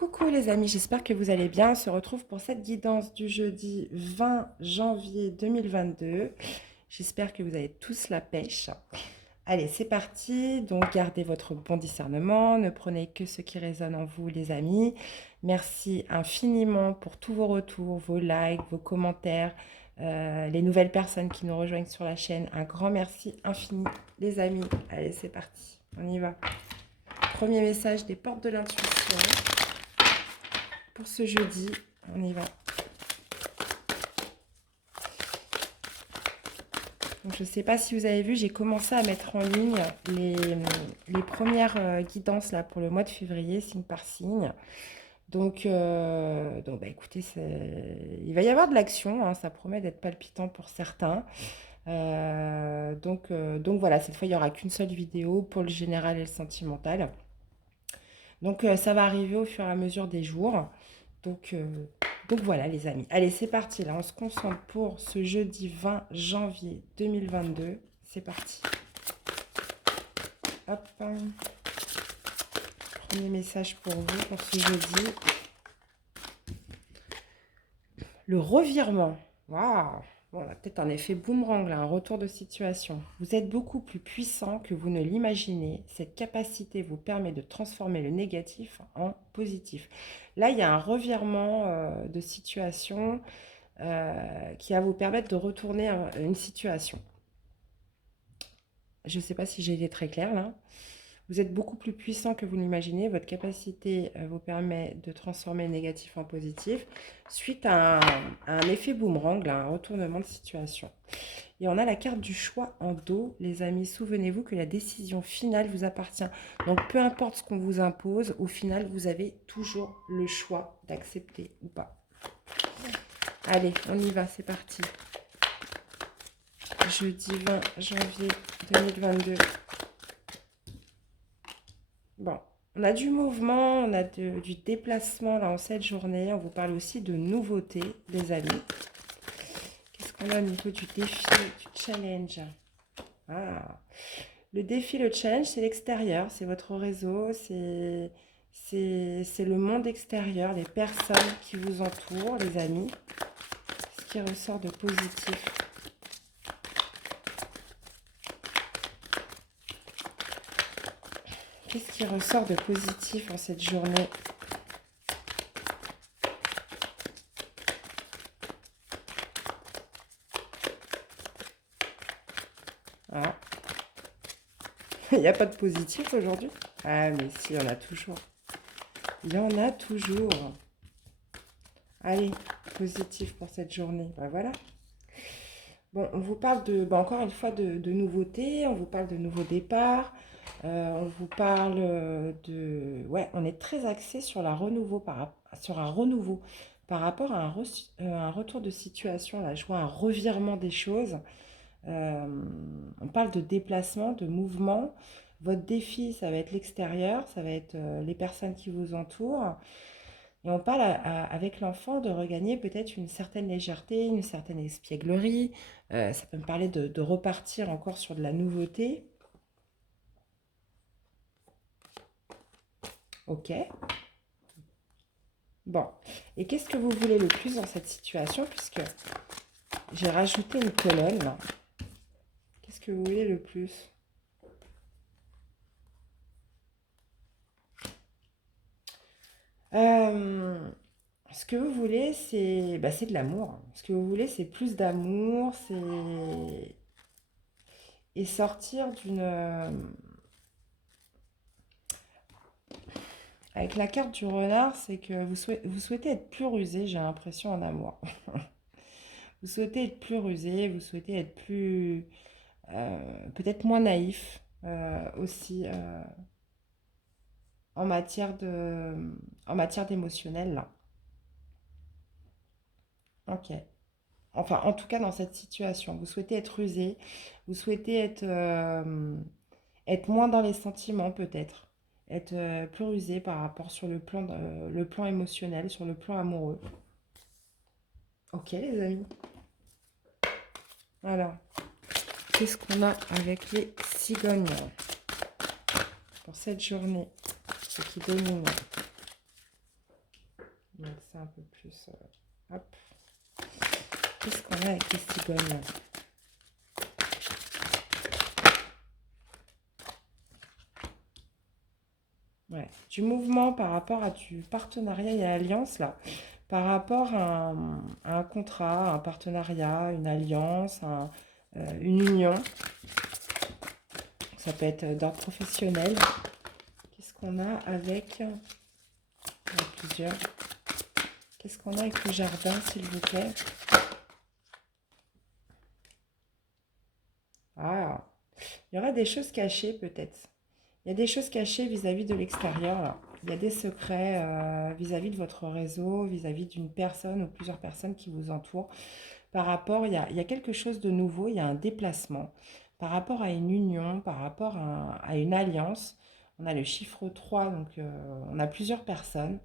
Coucou les amis, j'espère que vous allez bien. On se retrouve pour cette guidance du jeudi 20 janvier 2022. J'espère que vous avez tous la pêche. Allez, c'est parti. Donc, gardez votre bon discernement. Ne prenez que ce qui résonne en vous, les amis. Merci infiniment pour tous vos retours, vos likes, vos commentaires, les nouvelles personnes qui nous rejoignent sur la chaîne. Un grand merci infini, les amis. Allez, c'est parti. On y va. Premier message des portes de l'intuition. Pour ce jeudi, on y va. Donc, je ne sais pas si vous avez vu, j'ai commencé à mettre en ligne les premières guidances là, pour le mois de février, signe par signe. Donc bah, écoutez, il va y avoir de l'action, hein, ça promet d'être palpitant pour certains. Donc voilà, cette fois, il n'y aura qu'une seule vidéo pour le général et le sentimental. Donc ça va arriver au fur et à mesure des jours. Donc, euh, donc voilà les amis. Allez, c'est parti. Là, on se concentre pour ce jeudi 20 janvier 2022. C'est parti. Hop. Premier message pour vous pour ce jeudi. Le revirement. Waouh. Bon, on a peut-être un effet boomerang là, un retour de situation. Vous êtes beaucoup plus puissant que vous ne l'imaginez. Cette capacité vous permet de transformer le négatif en positif. Là, il y a un revirement de situation qui va vous permettre de retourner une situation. Je ne sais pas si j'ai été très claire là. Vous êtes beaucoup plus puissant que vous l'imaginez. Votre capacité vous permet de transformer le négatif en positif suite à un effet boomerang, là, un retournement de situation. Et on a la carte du choix en dos. Les amis, souvenez-vous que la décision finale vous appartient. Donc, peu importe ce qu'on vous impose, au final, vous avez toujours le choix d'accepter ou pas. Allez, on y va, c'est parti. Jeudi 20 janvier 2022. Bon, on a du mouvement, on a du déplacement là en cette journée. On vous parle aussi de nouveautés, les amis. Qu'est-ce qu'on a au niveau du défi, du challenge? Ah, le défi, le challenge, c'est l'extérieur, c'est votre réseau, c'est le monde extérieur, les personnes qui vous entourent, les amis. Ce qui ressort de positif. Qu'est-ce qui ressort de positif en cette journée? Ah, il n'y a pas de positif aujourd'hui? Ah, mais si, il y en a toujours. Il y en a toujours. Allez, positif pour cette journée. Ben voilà. Bon, on vous parle encore une fois de nouveautés, on vous parle de nouveaux départs, on vous parle de... Ouais, on est très axé sur sur un renouveau par rapport à un retour de situation. Là, je vois un revirement des choses. Euh, on parle de déplacement, de mouvement. Votre défi, ça va être l'extérieur, ça va être les personnes qui vous entourent. Et on parle avec l'enfant de regagner peut-être une certaine légèreté, une certaine espièglerie. Ça peut me parler de repartir encore sur de la nouveauté. Ok. Bon. Et qu'est-ce que vous voulez le plus dans cette situation? Puisque j'ai rajouté une colonne là. Qu'est-ce que vous voulez le plus? Euh, Ce que vous voulez, c'est de l'amour. Ce que vous voulez, c'est plus d'amour, c'est... Et sortir avec la carte du renard, c'est que vous souhaitez être plus rusé, j'ai l'impression, en amour. Vous souhaitez être plus rusé, vous souhaitez être plus... peut-être moins naïf aussi en matière en matière d'émotionnel, là. Ok. Enfin, en tout cas, dans cette situation, vous souhaitez être rusé, vous souhaitez être moins dans les sentiments, peut-être. Être plus rusé par rapport sur le plan émotionnel, sur le plan amoureux. Ok, les amis. Alors, qu'est-ce qu'on a avec les cigognes pour cette journée? Ce qui domine. Donc c'est un peu plus... hop. Qu'est-ce qu'on a avec les cigognes? Ouais. Du mouvement par rapport à du partenariat et à l'alliance, là. Par rapport à un contrat, un partenariat, une alliance, une union. Ça peut être d'ordre professionnel. Qu'est-ce qu'on a avec... Il y en a plusieurs. Qu'est-ce qu'on a avec le jardin, s'il vous plaît? Ah, il y aura des choses cachées, peut-être. Il y a des choses cachées vis-à-vis de l'extérieur, là. Il y a des secrets vis-à-vis de votre réseau, vis-à-vis d'une personne ou plusieurs personnes qui vous entourent. Par rapport, il y a quelque chose de nouveau, il y a un déplacement. Par rapport à une union, par rapport à une alliance, on a le chiffre 3, donc on a plusieurs personnes.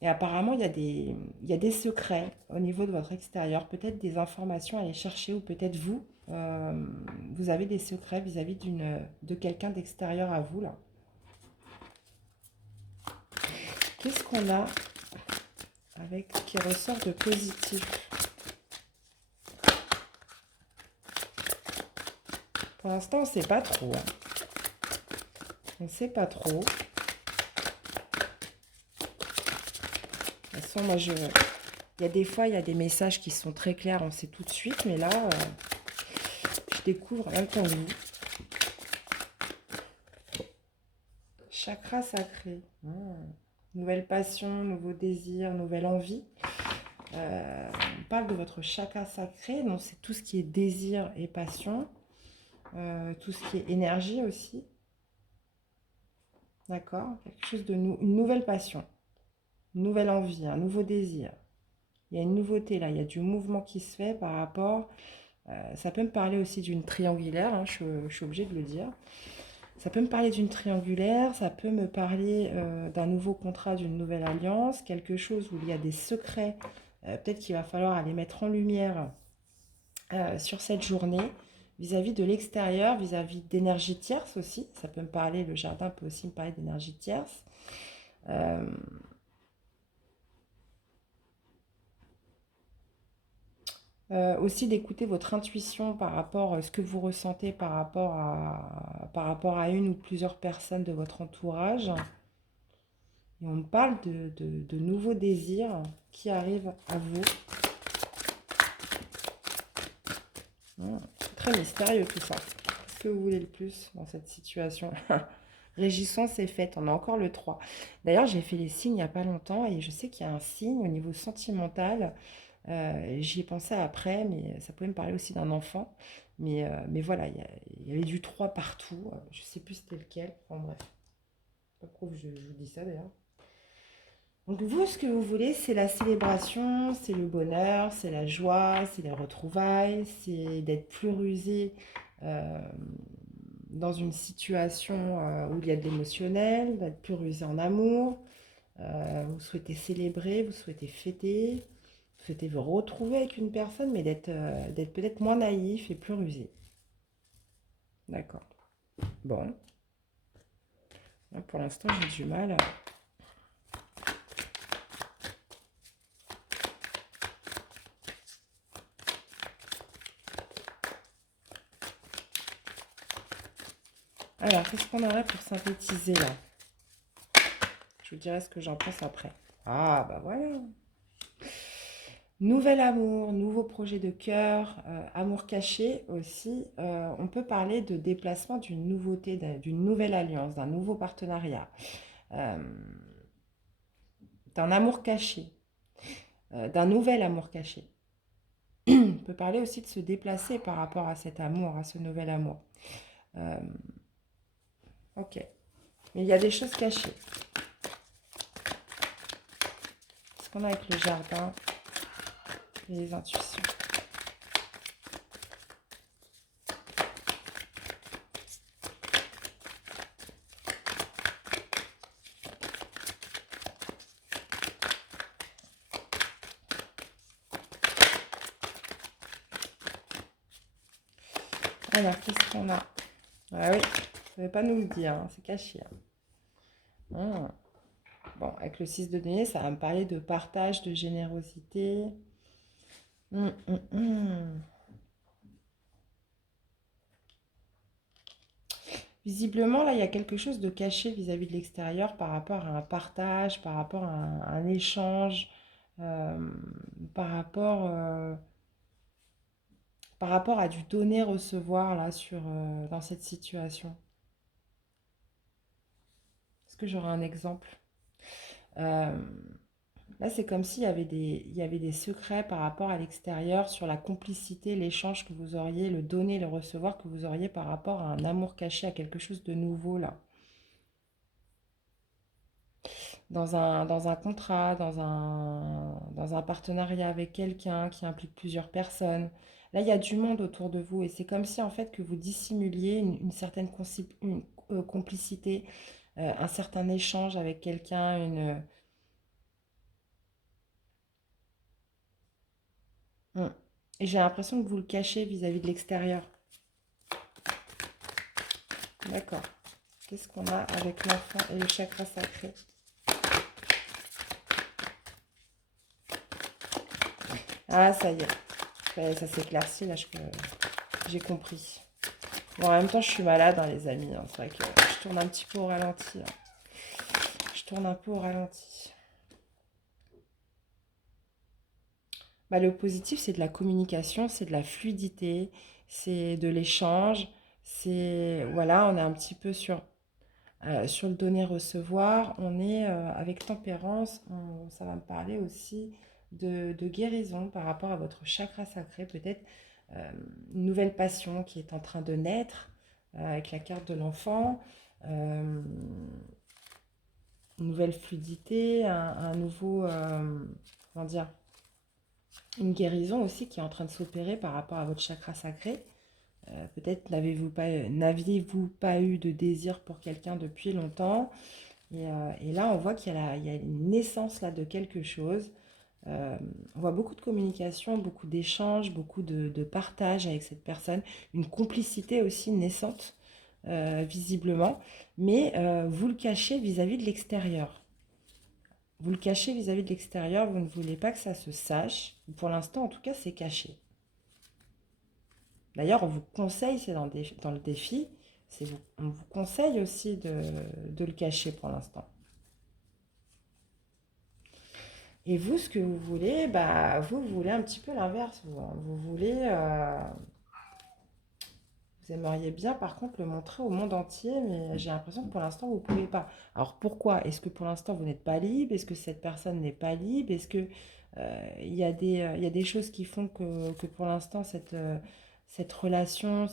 Et apparemment, il y a des secrets au niveau de votre extérieur, peut-être des informations à aller chercher, ou peut-être vous, vous avez des secrets vis-à-vis de quelqu'un d'extérieur à vous, là. Qu'est-ce qu'on a avec qui ressort de positif? Pour l'instant, on ne sait pas trop, hein. On ne sait pas trop. De toute façon, moi, il y a des fois, il y a des messages qui sont très clairs, on sait tout de suite, mais là, je découvre en même temps que vous. Chakra sacré. Nouvelle passion, nouveau désir, nouvelle envie. On parle de votre chakra sacré, donc c'est tout ce qui est désir et passion, tout ce qui est énergie aussi. D'accord? Quelque chose de une nouvelle passion, une nouvelle envie, un nouveau désir. Il y a une nouveauté là, il y a du mouvement qui se fait par rapport... ça peut me parler aussi d'une triangulaire, hein, je suis obligée de le dire. Ça peut me parler d'une triangulaire, ça peut me parler d'un nouveau contrat, d'une nouvelle alliance, quelque chose où il y a des secrets, peut-être qu'il va falloir aller mettre en lumière sur cette journée, vis-à-vis de l'extérieur, vis-à-vis d'énergie tierce aussi. Ça peut me parler, le jardin peut aussi me parler d'énergie tierce. Aussi d'écouter votre intuition par rapport à ce que vous ressentez par rapport à une ou plusieurs personnes de votre entourage. Et on me parle de nouveaux désirs qui arrivent à vous. C'est très mystérieux tout ça. Qu'est-ce que vous voulez le plus dans cette situation? Régissons, c'est fait. On a encore le 3. D'ailleurs, j'ai fait les signes il n'y a pas longtemps et je sais qu'il y a un signe au niveau sentimental. J'y ai pensé après, mais ça pouvait me parler aussi d'un enfant. Mais voilà, il y avait du 3 partout. Je ne sais plus c'était lequel. Enfin bref. Pas pourquoi je vous dis ça d'ailleurs. Donc vous, ce que vous voulez, c'est la célébration, c'est le bonheur, c'est la joie, c'est les retrouvailles, c'est d'être plus rusé euh, dans une situation où il y a de l'émotionnel, d'être plus rusé en amour. Vous souhaitez célébrer, vous souhaitez fêter, vous souhaitez vous retrouver avec une personne, mais d'être peut-être moins naïf et plus rusé. D'accord. Bon. Là, pour l'instant, j'ai du mal. Alors, qu'est-ce qu'on aurait pour synthétiser là? Je vous dirai ce que j'en pense après. Ah, bah voilà. Nouvel amour, nouveau projet de cœur, amour caché aussi. On peut parler de déplacement d'une nouveauté, d'une nouvelle alliance, d'un nouveau partenariat, euh, d'un amour caché, d'un nouvel amour caché. On peut parler aussi de se déplacer par rapport à cet amour, à ce nouvel amour. Euh, ok. Mais il y a des choses cachées. Qu'est-ce qu'on a avec le jardin et les intuitions? Alors, qu'est-ce qu'on a? Ah oui, vous ne pouvez pas nous le dire, hein, c'est caché. Hein. Bon, avec le 6 de denier, ça va me parler de partage, de générosité. Hum, hum, hum. Visiblement, là, il y a quelque chose de caché vis-à-vis de l'extérieur par rapport à un partage, par rapport à un échange, euh, par rapport, euh, par rapport à du donner-recevoir, là, dans cette situation. Est-ce que j'aurai un exemple? Euh, Là, c'est comme s'il y avait il y avait des secrets par rapport à l'extérieur sur la complicité, l'échange que vous auriez, le donner, le recevoir que vous auriez par rapport à un amour caché, à quelque chose de nouveau, là. Dans un contrat, dans un partenariat avec quelqu'un qui implique plusieurs personnes. Là, il y a du monde autour de vous et c'est comme si en fait que vous dissimuliez une certaine complicité, un certain échange avec quelqu'un, Hmm. Et j'ai l'impression que vous le cachez vis-à-vis de l'extérieur. D'accord. Qu'est-ce qu'on a avec l'enfant et le chakra sacré? Ah, ça y est. Ça s'éclaircit, là, j'ai compris. Bon, en même temps, je suis malade, hein, les amis. Hein. C'est vrai que je tourne un petit peu au ralenti. Hein. Je tourne un peu au ralenti. Bah, le positif, c'est de la communication, c'est de la fluidité, c'est de l'échange. C'est, voilà, on est un petit peu sur le donner-recevoir. On est avec tempérance. Ça va me parler aussi de guérison par rapport à votre chakra sacré. Peut-être une nouvelle passion qui est en train de naître avec la carte de l'enfant. Euh, une nouvelle fluidité, un nouveau, comment dire, une guérison aussi qui est en train de s'opérer par rapport à votre chakra sacré. Peut-être n'aviez-vous pas eu de désir pour quelqu'un depuis longtemps. Et là, on voit il y a une naissance là, de quelque chose. On voit beaucoup de communication, beaucoup d'échanges, beaucoup de partage avec cette personne. Une complicité aussi naissante, visiblement. Mais vous le cachez vis-à-vis de l'extérieur. Vous le cachez vis-à-vis de l'extérieur, vous ne voulez pas que ça se sache. Pour l'instant, en tout cas, c'est caché. D'ailleurs, on vous conseille, c'est dans le défi, on vous conseille aussi de le cacher pour l'instant. Et vous, ce que vous voulez, bah, vous voulez un petit peu l'inverse. Vous voulez, vous aimeriez bien, par contre, le montrer au monde entier, mais j'ai l'impression que pour l'instant, vous ne pouvez pas. Alors pourquoi? Est-ce que pour l'instant, vous n'êtes pas libre? Est-ce que cette personne n'est pas libre? Est-ce que il y a des choses qui font que pour l'instant, cette relation,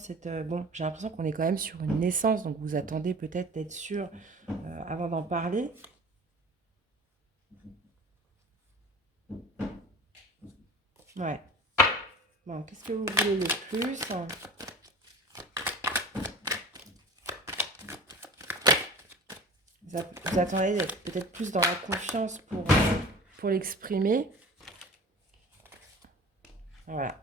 bon, j'ai l'impression qu'on est quand même sur une naissance, donc vous attendez peut-être d'être sûr avant d'en parler. Ouais. Bon, qu'est-ce que vous voulez le plus? Vous attendez d'être peut-être plus dans la confiance pour l'exprimer. Voilà.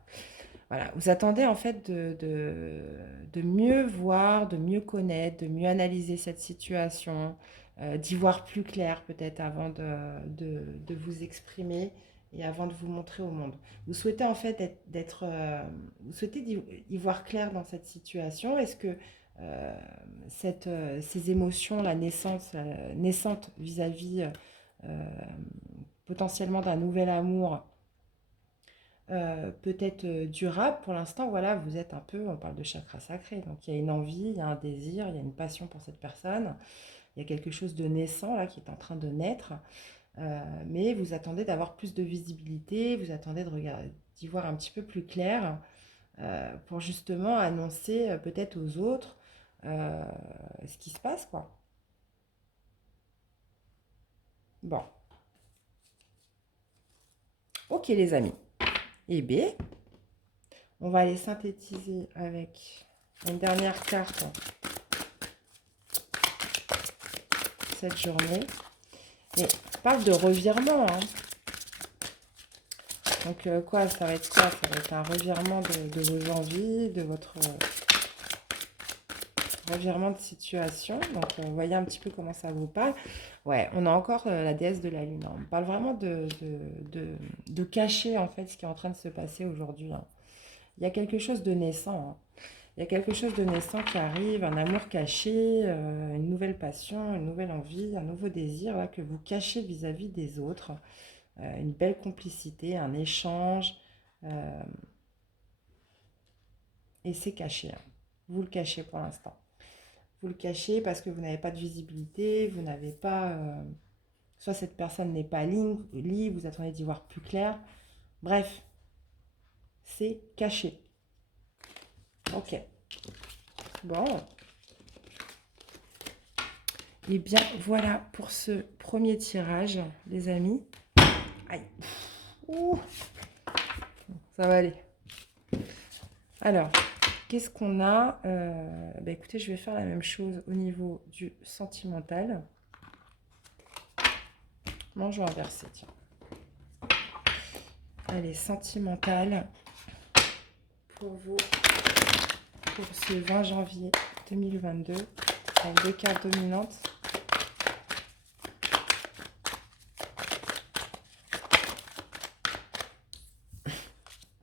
Voilà. Vous attendez en fait de mieux voir, de mieux connaître, de mieux analyser cette situation, d'y voir plus clair peut-être avant de vous exprimer et avant de vous montrer au monde. Vous souhaitez en fait vous souhaitez y voir clair dans cette situation. Est-ce que euh, ces émotions, la naissante vis-à-vis euh, potentiellement d'un nouvel amour, peut-être durable. Pour l'instant, voilà, vous êtes un peu, on parle de chakra sacré, donc il y a une envie, il y a un désir, il y a une passion pour cette personne, il y a quelque chose de naissant là qui est en train de naître, mais vous attendez d'avoir plus de visibilité, vous attendez d'y voir un petit peu plus clair pour justement annoncer peut-être aux autres euh, ce qui se passe, quoi. Bon, ok les amis. Et B, on va aller synthétiser avec une dernière carte cette journée. Et on parle de revirement. Hein. Donc quoi, ça va être quoi? Ça va être un revirement de vos envies, revirement de situation. Donc, voyez un petit peu comment ça vous parle. Ouais, on a encore la déesse de la lune. Hein. On parle vraiment de cacher, en fait, ce qui est en train de se passer aujourd'hui. Hein. Il y a quelque chose de naissant. Hein. Il y a quelque chose de naissant qui arrive, un amour caché, une nouvelle passion, une nouvelle envie, un nouveau désir là, que vous cachez vis-à-vis des autres. Une belle complicité, un échange. euh, et c'est caché. Hein. Vous le cachez pour l'instant. Vous le cachez parce que vous n'avez pas de visibilité, vous n'avez pas... soit cette personne n'est pas libre, vous attendez d'y voir plus clair. Bref, c'est caché. Ok. Bon. Et bien voilà pour ce premier tirage, les amis. Aïe. Ouh. Ça va aller. Alors, qu'est-ce qu'on a bah écoutez, je vais faire la même chose au niveau du sentimental. Non, je vais inverser, tiens. Allez, sentimental pour vous, pour ce 20 janvier 2022, avec 2 cartes dominantes.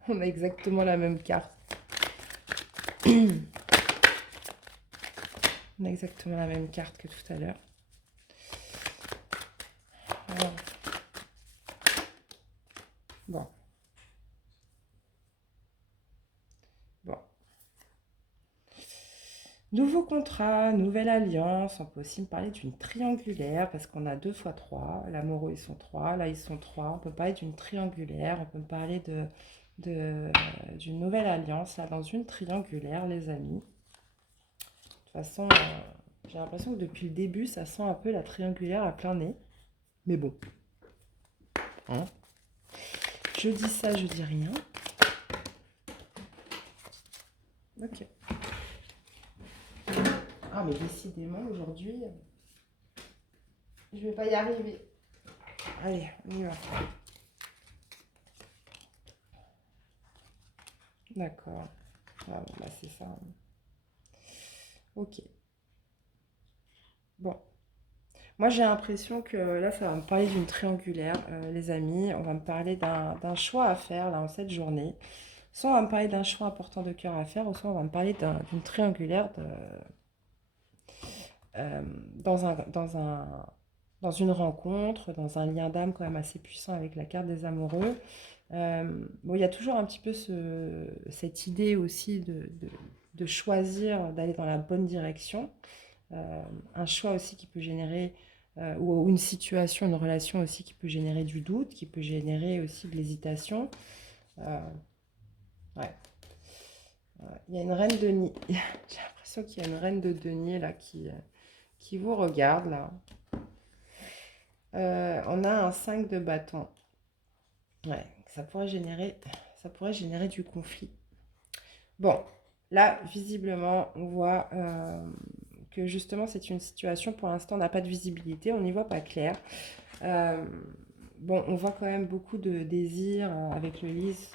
On a exactement la même carte. On a exactement la même carte que tout à l'heure. Bon. Bon. Nouveau contrat, nouvelle alliance. On peut aussi me parler d'une triangulaire parce qu'on a 2 fois 3. L'amoureux, ils sont 3. Là, ils sont 3. On peut parler d'une triangulaire. On peut me parler d'une nouvelle alliance là, dans une triangulaire, les amis. De toute façon, j'ai l'impression que depuis le début, ça sent un peu la triangulaire à plein nez. Mais bon. Hein, je dis ça, je dis rien. Ok. Ah, mais décidément, aujourd'hui, je vais pas y arriver. Allez, on y va. D'accord. Ah, bon, bah c'est ça. Ok. Bon. Moi, j'ai l'impression que là, ça va me parler d'une triangulaire, les amis. On va me parler d'un choix à faire, là, en cette journée. Soit on va me parler d'un choix important de cœur à faire, ou soit on va me parler d'une triangulaire euh, dans une rencontre, dans un lien d'âme quand même assez puissant avec la carte des amoureux. Bon, il y a toujours un petit peu cette idée aussi de choisir, d'aller dans la bonne direction. Un choix aussi qui peut générer, ou une situation, une relation aussi qui peut générer du doute, qui peut générer aussi de l'hésitation. Euh, ouais. Il y a une reine de denier. J'ai l'impression qu'il y a une reine de denier là qui vous regarde là. On a un 5 de bâton. Ouais, ça pourrait générer du conflit. Bon, là, visiblement, on voit que justement, c'est une situation, pour l'instant, on n'a pas de visibilité, on n'y voit pas clair. Euh, bon, on voit quand même beaucoup de désir avec le lys,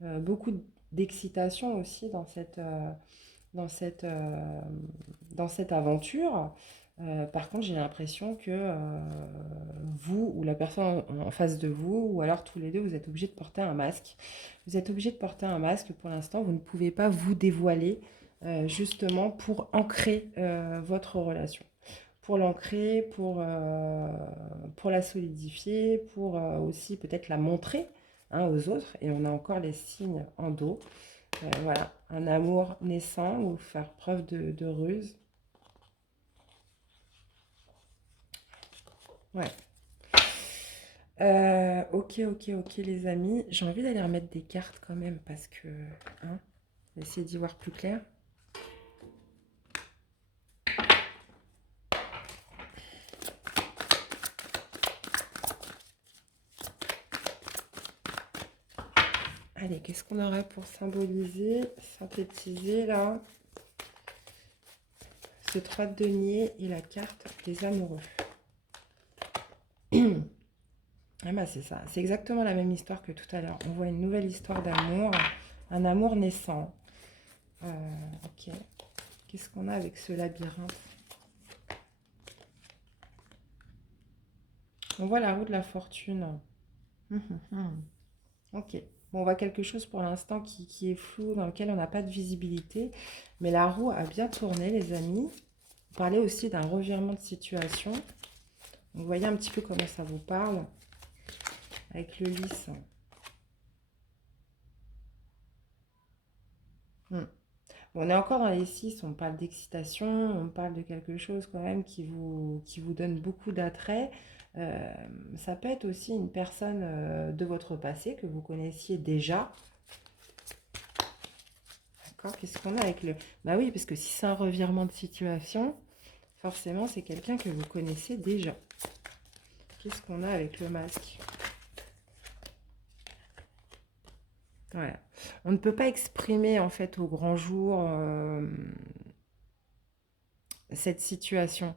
beaucoup d'excitation aussi dans cette, euh, dans cette aventure. Par contre, j'ai l'impression que vous ou la personne en face de vous, ou alors tous les deux, vous êtes obligés de porter un masque. Vous êtes obligés de porter un masque pour l'instant. Vous ne pouvez pas vous dévoiler justement pour ancrer votre relation. Pour l'ancrer, pour la solidifier, pour aussi peut-être la montrer aux autres. Et on a encore les signes en dos. Voilà, un amour naissant ou faire preuve de ruse. Ouais. Ok, les amis. J'ai envie d'aller remettre des cartes quand même parce que... Hein, essayer d'y voir plus clair. Allez, qu'est-ce qu'on aurait pour symboliser, synthétiser là ce 3 de denier et la carte des amoureux. Ah bah c'est ça, c'est exactement la même histoire que tout à l'heure. On voit une nouvelle histoire d'amour, un amour naissant. Ok. Qu'est-ce qu'on a avec ce labyrinthe? On voit la roue de la fortune. Ok. Bon, on voit quelque chose pour l'instant qui est flou, dans lequel on n'a pas de visibilité. Mais la roue a bien tourné, les amis. Vous parlez aussi d'un revirement de situation. Donc, vous voyez un petit peu comment ça vous parle. Avec le lys. On est encore dans les 6, on parle d'excitation, on parle de quelque chose quand même qui vous donne beaucoup d'attrait. Euh, Ça peut être aussi une personne de votre passé que vous connaissiez déjà. D'accord? Qu'est-ce qu'on a avec le... Bah oui, parce que si c'est un revirement de situation, forcément c'est quelqu'un que vous connaissez déjà. Qu'est-ce qu'on a avec le masque? Voilà. On ne peut pas exprimer en fait au grand jour cette situation.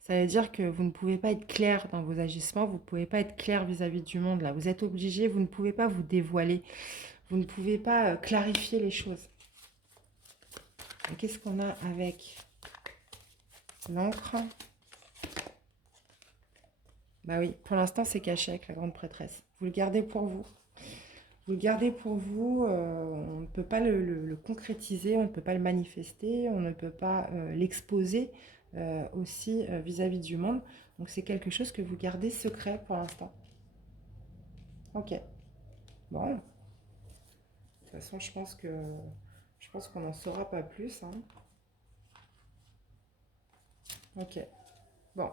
Ça veut dire que vous ne pouvez pas être clair dans vos agissements, vous ne pouvez pas être clair vis-à-vis du monde là. Vous êtes obligé, vous ne pouvez pas vous dévoiler, vous ne pouvez pas clarifier les choses. Qu'est-ce qu'on a avec l'encre? Bah oui, pour l'instant c'est caché avec la grande prêtresse. Vous le gardez pour vous. Vous le gardez pour vous, on ne peut pas le concrétiser, on ne peut pas le manifester, on ne peut pas l'exposer aussi vis-à-vis du monde. Donc c'est quelque chose que vous gardez secret pour l'instant. Ok. Bon. De toute façon, je pense qu'on n'en saura pas plus, hein. Ok. Bon.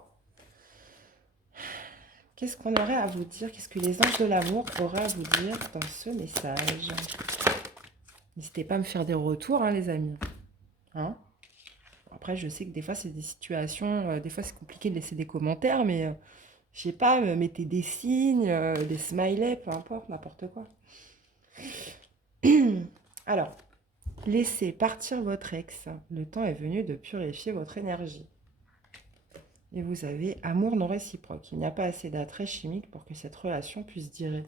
Qu'est-ce qu'on aurait à vous dire? Qu'est-ce que les anges de l'amour auraient à vous dire dans ce message? N'hésitez pas à me faire des retours, hein, les amis. Hein? Après, je sais que des fois, c'est des situations... des fois, c'est compliqué de laisser des commentaires, mais... je sais pas, mettez des signes, des smileys, peu importe, n'importe quoi. Alors, laissez partir votre ex. Le temps est venu de purifier votre énergie. Et vous avez amour non réciproque. Il n'y a pas assez d'attrait chimique pour que cette relation puisse durer.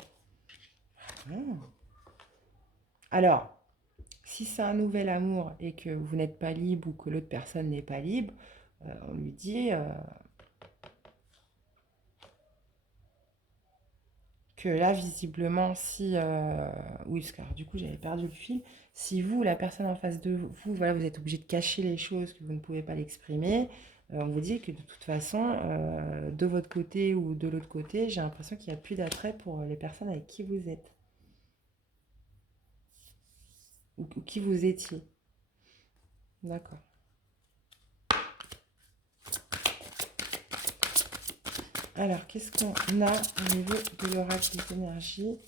Alors, si c'est un nouvel amour et que vous n'êtes pas libre ou que l'autre personne n'est pas libre, on lui dit que là, visiblement, si... oui, parce que alors, du coup, j'avais perdu le fil. Si vous, la personne en face de vous, voilà, vous êtes obligé de cacher les choses, que vous ne pouvez pas l'exprimer, on vous dit que de toute façon, de votre côté ou de l'autre côté, j'ai l'impression qu'il n'y a plus d'attrait pour les personnes avec qui vous êtes. Ou qui vous étiez. D'accord. Alors, qu'est-ce qu'on a au niveau de l'oracle des énergies?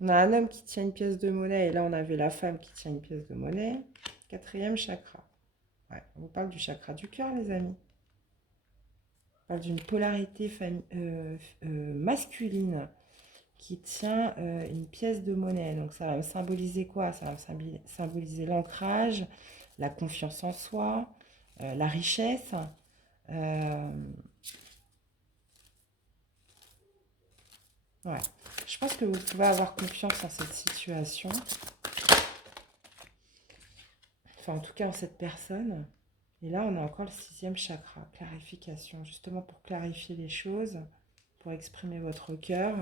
On a un homme qui tient une pièce de monnaie et là, on avait la femme qui tient une pièce de monnaie. Quatrième chakra. Ouais, on vous parle du chakra du cœur, les amis. On parle d'une polarité masculine qui tient une pièce de monnaie. Donc, ça va me symboliser quoi? Ça va me symboliser l'ancrage, la confiance en soi, la richesse. Ouais. Je pense que vous pouvez avoir confiance en cette situation. Enfin, en tout cas, en cette personne. Et là, on a encore le sixième chakra, clarification. Justement, pour clarifier les choses, pour exprimer votre cœur.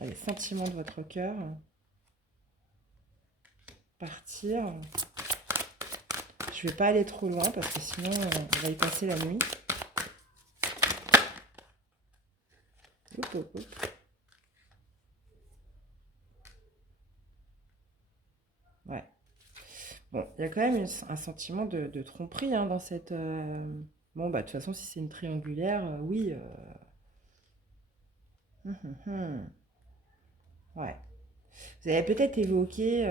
Les sentiments de votre cœur. Partir. Je ne vais pas aller trop loin parce que sinon, on va y passer la nuit. Oup, oup, oup. Ouais. Bon, il y a quand même un sentiment de tromperie hein, dans cette... Bon, bah, de toute façon, si c'est une triangulaire, oui. Ouais. Vous avez peut-être évoqué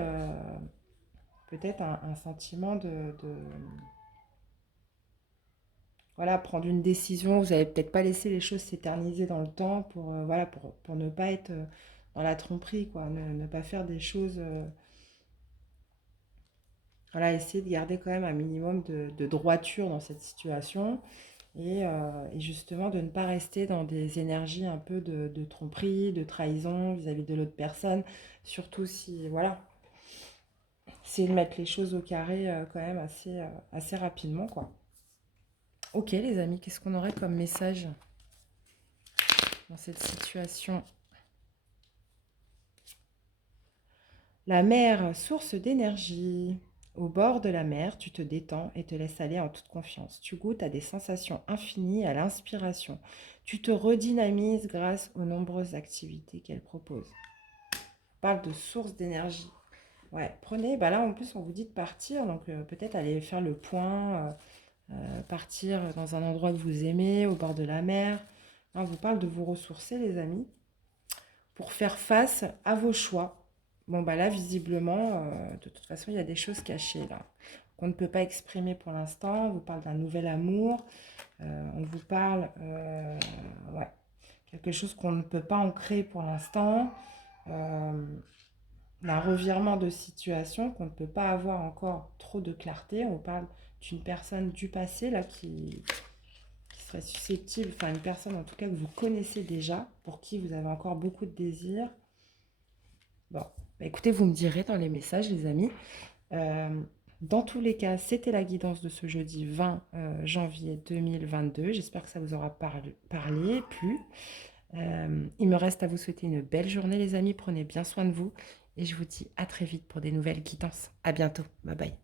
peut-être un sentiment voilà, prendre une décision. Vous n'avez peut-être pas laissé les choses s'éterniser dans le temps pour, voilà, pour ne pas être dans la tromperie, quoi. Ne pas faire des choses... voilà, essayer de garder quand même un minimum de droiture dans cette situation. et justement de ne pas rester dans des énergies un peu de tromperie, de trahison vis-à-vis de l'autre personne, surtout si, voilà, c'est de mettre les choses au carré quand même assez rapidement, quoi. Ok les amis, qu'est-ce qu'on aurait comme message dans cette situation? La mer, source d'énergie. Au bord de la mer, tu te détends et te laisses aller en toute confiance. Tu goûtes à des sensations infinies, et à l'inspiration. Tu te redynamises grâce aux nombreuses activités qu'elle propose. On parle de source d'énergie. Ouais, prenez, bah là en plus on vous dit de partir, donc peut-être aller faire le point, partir dans un endroit que vous aimez, au bord de la mer. Là, on vous parle de vous ressourcer les amis, pour faire face à vos choix. Bon, bah là, visiblement, de toute façon, il y a des choses cachées là, qu'on ne peut pas exprimer pour l'instant. On vous parle d'un nouvel amour. On vous parle, ouais, quelque chose qu'on ne peut pas ancrer pour l'instant. D'un revirement de situation qu'on ne peut pas avoir encore trop de clarté. On vous parle d'une personne du passé là qui serait susceptible, enfin une personne en tout cas que vous connaissez déjà, pour qui vous avez encore beaucoup de désirs. Bon, bah écoutez, vous me direz dans les messages, les amis. Euh, dans tous les cas, c'était la guidance de ce jeudi 20 janvier 2022. J'espère que ça vous aura plu. Il me reste à vous souhaiter une belle journée, les amis. Prenez bien soin de vous. Et je vous dis à très vite pour des nouvelles guidances. À bientôt. Bye bye.